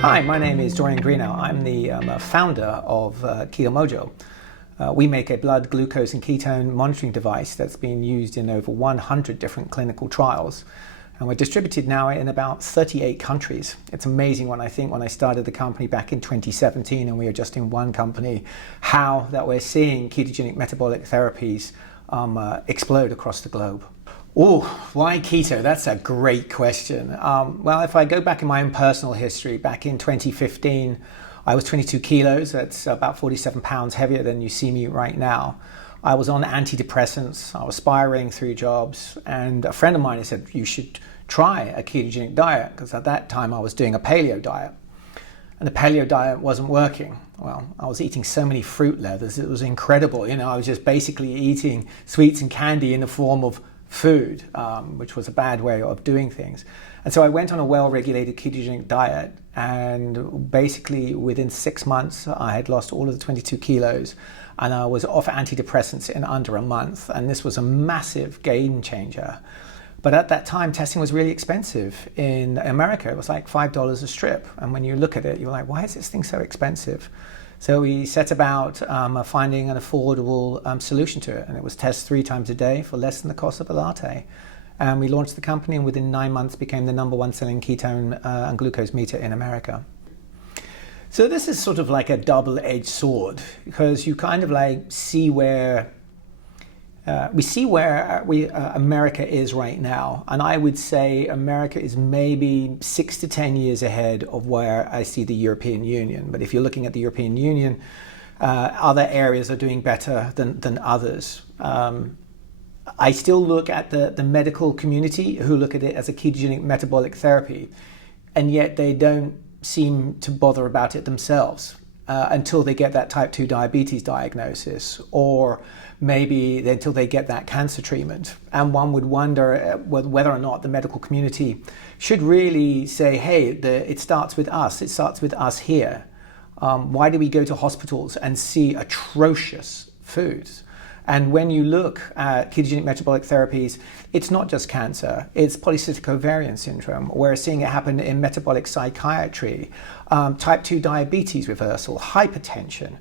Hi, my name is Dorian Greenow. I'm the founder of Keto-Mojo. We make a blood glucose and ketone monitoring device that's been used in over 100 different clinical trials. And we're distributed now in about 38 countries. It's amazing when I started the company back in 2017 and we were just in one company, how that we're seeing ketogenic metabolic therapies explode across the globe. Oh, why keto? That's a great question. Well, if I go back in my own personal history, back in 2015, I was 22 kilos. That's about 47 pounds heavier than you see me right now. I was on antidepressants. I was spiraling through jobs. And a friend of mine said, you should try a ketogenic diet, because at that time I was doing a paleo diet. And the paleo diet wasn't working. Well, I was eating so many fruit leathers. It was incredible. I was just basically eating sweets and candy in the form of food, which was a bad way of doing things. And so I went on a well-regulated ketogenic diet, and basically within 6 months I had lost all of the 22 kilos and I was off antidepressants in under a month, and this was a massive game changer. But at that time, testing was really expensive. In America, it was like $5 a strip, and when you look at it, you're like, why is this thing so expensive? So we set about finding an affordable solution to it, and it was test 3 times a day for less than the cost of a latte. And we launched the company, and within 9 months became the #1 selling ketone and glucose meter in America. So this is sort of like a double-edged sword, because you kind of like see where America is right now, and I would say America is maybe 6 to 10 years ahead of where I see the European Union. But if you're looking at the European Union, other areas are doing better than others. I still look at the medical community who look at it as a ketogenic metabolic therapy, and yet they don't seem to bother about it themselves until they get that type 2 diabetes diagnosis, or maybe until they get that cancer treatment. And one would wonder whether or not the medical community should really say, hey, it starts with us here. Why do we go to hospitals and see atrocious foods? And when you look at ketogenic metabolic therapies, it's not just cancer, it's polycystic ovarian syndrome. We're seeing it happen in metabolic psychiatry, type 2 diabetes reversal, hypertension.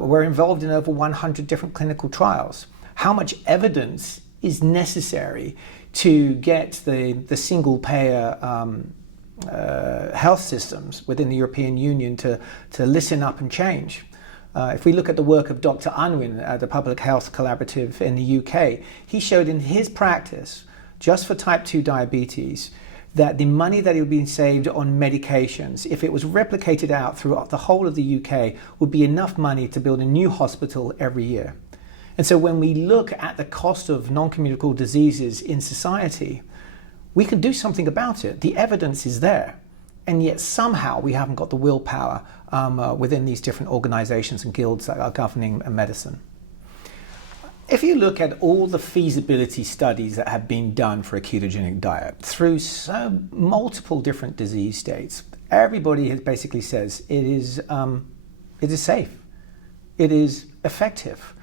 We're involved in over 100 different clinical trials. How much evidence is necessary to get the single payer health systems within the European Union to listen up and change? If we look at the work of Dr. Unwin at the Public Health Collaborative in the UK, he showed in his practice, just for type 2 diabetes, that the money that had been saved on medications, if it was replicated out throughout the whole of the UK, would be enough money to build a new hospital every year. And so when we look at the cost of non-communicable diseases in society, we can do something about it. The evidence is there. And yet somehow we haven't got the willpower within these different organizations and guilds that are governing medicine. If you look at all the feasibility studies that have been done for a ketogenic diet through multiple different disease states, everybody basically says it is safe, it is effective,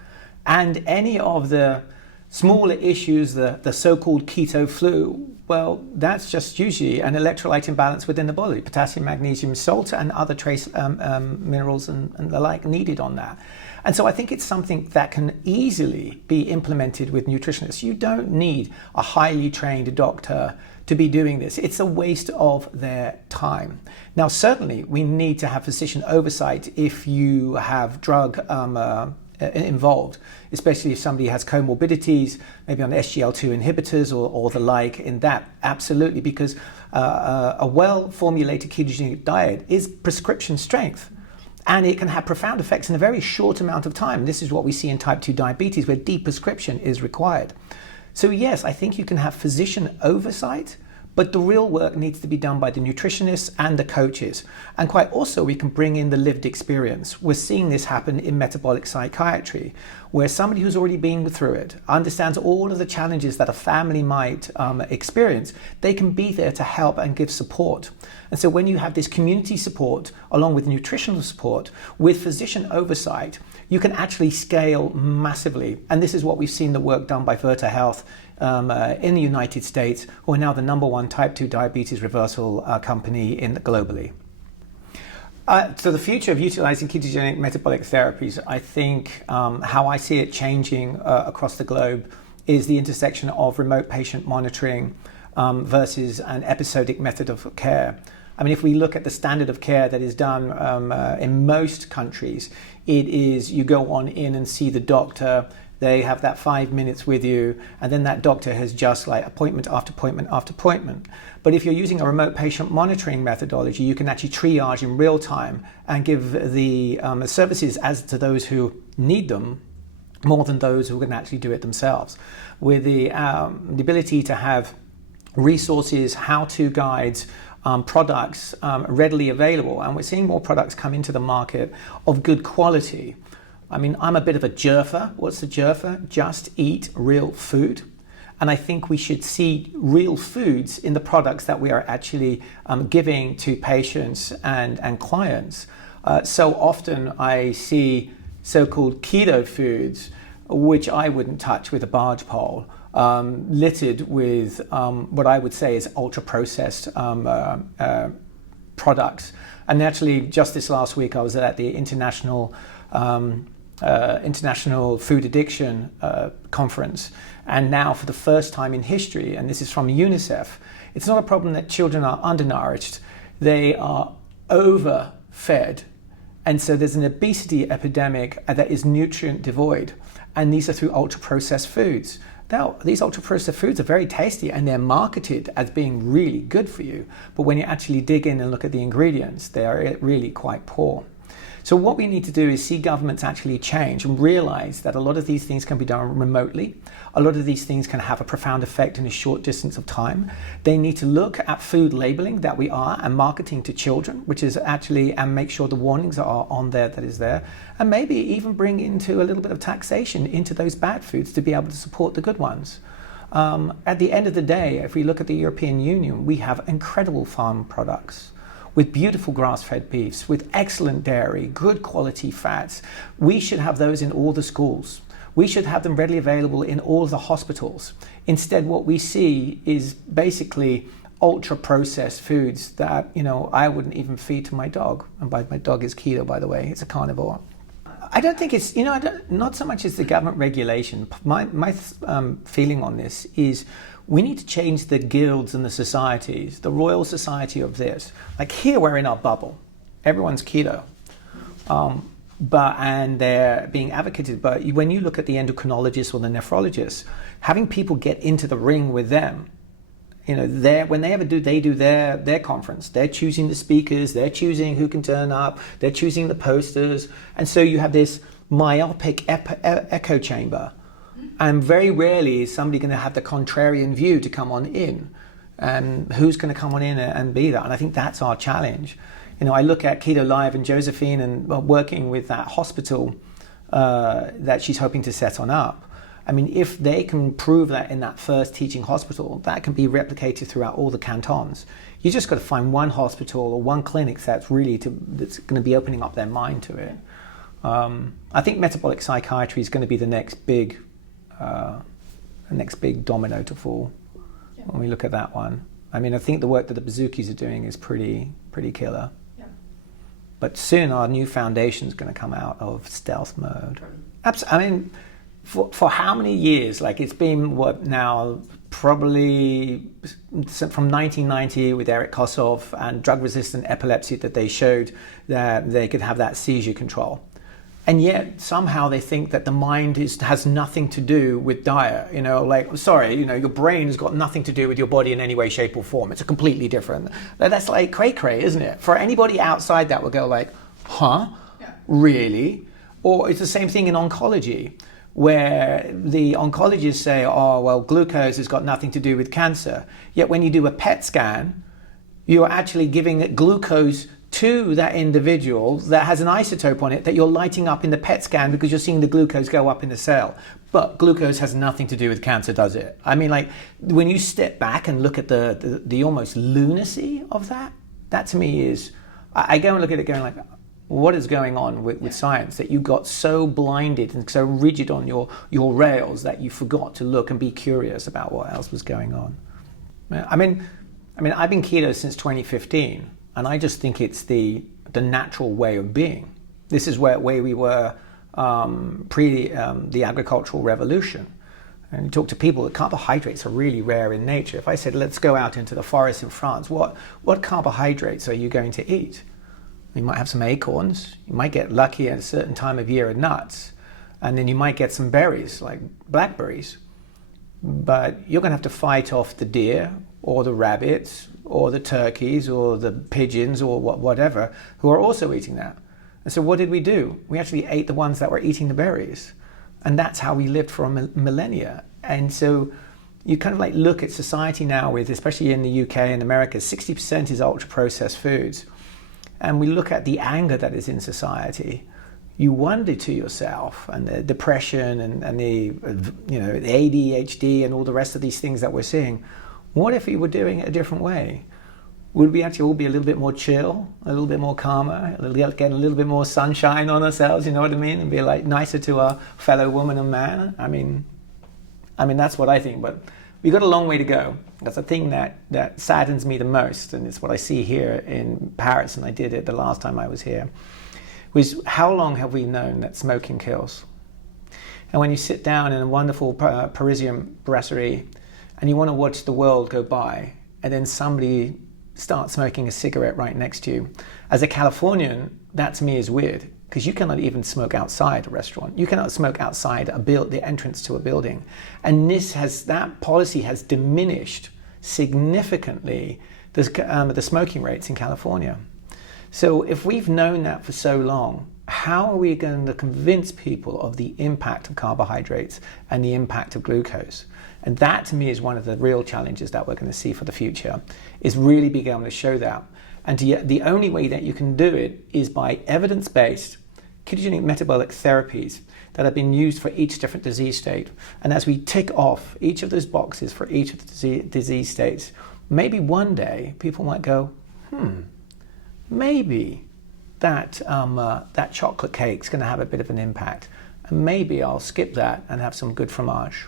and any of the smaller issues, the so-called keto flu, well, that's just usually an electrolyte imbalance within the body, potassium, magnesium, salt, and other trace minerals and the like needed on that. And so I think it's something that can easily be implemented with nutritionists. You don't need a highly trained doctor to be doing this. It's a waste of their time. Now, certainly we need to have physician oversight if you have drug involved, especially if somebody has comorbidities, maybe on SGLT2 inhibitors or the like in that, absolutely, because a well-formulated ketogenic diet is prescription strength, and it can have profound effects in a very short amount of time. This is what we see in type 2 diabetes, where deep prescription is required. So yes, I think you can have physician oversight, but the real work needs to be done by the nutritionists and the coaches. And quite also, we can bring in the lived experience. We're seeing this happen in metabolic psychiatry, where somebody who's already been through it, understands all of the challenges that a family might experience, they can be there to help and give support. And so when you have this community support, along with nutritional support, with physician oversight, you can actually scale massively. And this is what we've seen the work done by Virta Health in the United States, who are now the #1 type 2 diabetes reversal company globally. So the future of utilizing ketogenic metabolic therapies, I think how I see it changing across the globe is the intersection of remote patient monitoring versus an episodic method of care. I mean, if we look at the standard of care that is done in most countries, it is you go on in and see the doctor. They have that 5 minutes with you, and then that doctor has just like appointment after appointment after appointment. But if you're using a remote patient monitoring methodology, you can actually triage in real time and give the services as to those who need them more than those who can actually do it themselves. With the ability to have resources, how-to guides, products readily available, and we're seeing more products come into the market of good quality. I mean, I'm a bit of a jerfer. What's the jerfer? Just eat real food. And I think we should see real foods in the products that we are actually giving to patients and clients. So often I see so-called keto foods, which I wouldn't touch with a barge pole, littered with what I would say is ultra-processed products. And actually, just this last week, I was at the International Food Addiction Conference. And now, for the first time in history, and this is from UNICEF, it's not a problem that children are undernourished. They are overfed. And so there's an obesity epidemic that is nutrient devoid. And these are through ultra-processed foods. Now, these ultra-processed foods are very tasty and they're marketed as being really good for you. But when you actually dig in and look at the ingredients, they are really quite poor. So what we need to do is see governments actually change and realize that a lot of these things can be done remotely. A lot of these things can have a profound effect in a short distance of time. They need to look at food labeling that we are and marketing to children, which is actually, and make sure the warnings are on there that is there. And maybe even bring into a little bit of taxation into those bad foods to be able to support the good ones. At the end of the day, if we look at the European Union, we have incredible farm products with beautiful grass-fed beefs, with excellent dairy, good quality fats. We should have those in all the schools. We should have them readily available in all the hospitals. Instead, what we see is basically ultra-processed foods that, I wouldn't even feed to my dog. And my dog is keto, by the way. It's a carnivore. I don't think it's, not so much as the government regulation. My feeling on this is we need to change the guilds and the societies, the Royal Society of this. Like here, we're in our bubble. Everyone's keto. And they're being advocated. But when you look at the endocrinologists or the nephrologists, having people get into the ring with them, when they do their conference, they're choosing the speakers, they're choosing who can turn up, they're choosing the posters. And so you have this myopic echo chamber. And very rarely is somebody going to have the contrarian view to come on in. And who's going to come on in and be that? And I think that's our challenge. I look at Keto Live and Josephine and working with that hospital that she's hoping to set on up. I mean, if they can prove that in that first teaching hospital, that can be replicated throughout all the cantons. You just got to find one hospital or one clinic that's going to be opening up their mind to it. I think metabolic psychiatry is going to be the next big domino to fall when we look at that one. I mean, I think the work that the Bazookies are doing is pretty killer. Yeah. But soon our new foundation is going to come out of stealth mode. I mean, for how many years? Like it's been probably from 1990 with Eric Kossoff and drug-resistant epilepsy that they showed that they could have that seizure control. And yet somehow they think that the mind has nothing to do with diet. Your brain has got nothing to do with your body in any way, shape or form. It's a completely different. That's like cray-cray, isn't it? For anybody outside that will go like, huh? Yeah. Really? Or it's the same thing in oncology, where the oncologists say, oh, well, glucose has got nothing to do with cancer. Yet when you do a PET scan, you're actually giving glucose to that individual that has an isotope on it that you're lighting up in the PET scan because you're seeing the glucose go up in the cell. But glucose has nothing to do with cancer, does it? I mean, like, when you step back and look at the almost lunacy of that to me is, I go and look at it going like, what is going on with science that you got so blinded and so rigid on your rails that you forgot to look and be curious about what else was going on? I mean, I've been keto since 2015. And I just think it's the the natural way of being. This is where we were pre the agricultural revolution. And you talk to people, that carbohydrates are really rare in nature. If I said, let's go out into the forest in France, what carbohydrates are you going to eat? You might have some acorns, you might get lucky at a certain time of year of nuts, and then you might get some berries, like blackberries. But you're going to have to fight off the deer, or the rabbits, or the turkeys, or the pigeons, or whatever, who are also eating that. And so what did we do? We actually ate the ones that were eating the berries. And that's how we lived for millennia. And so you kind of like look at society now with, especially in the UK and America, 60% is ultra-processed foods. And we look at the anger that is in society. You wonder to yourself, and the depression and the, the ADHD and all the rest of these things that we're seeing, what if we were doing it a different way? Would we actually all be a little bit more chill, a little bit more calmer, get a little bit more sunshine on ourselves, you know what I mean? And be like nicer to our fellow woman and man? I mean, that's what I think, but we've got a long way to go. That's the thing that saddens me the most, and it's what I see here in Paris, and I did it the last time I was here, was how long have we known that smoking kills? And when you sit down in a wonderful Parisian brasserie, and you want to watch the world go by, and then somebody start smoking a cigarette right next to you. As a Californian, that to me is weird, because you cannot even smoke outside a restaurant. You cannot smoke outside the entrance to a building. And that policy has diminished significantly the smoking rates in California. So if we've known that for so long, how are we going to convince people of the impact of carbohydrates and the impact of glucose? And that to me is one of the real challenges that we're going to see for the future, is really being able to show that. And the only way that you can do it is by evidence-based ketogenic metabolic therapies that have been used for each different disease state. And as we tick off each of those boxes for each of the disease states, maybe one day people might go, maybe that chocolate cake's going to have a bit of an impact. And maybe I'll skip that and have some good fromage.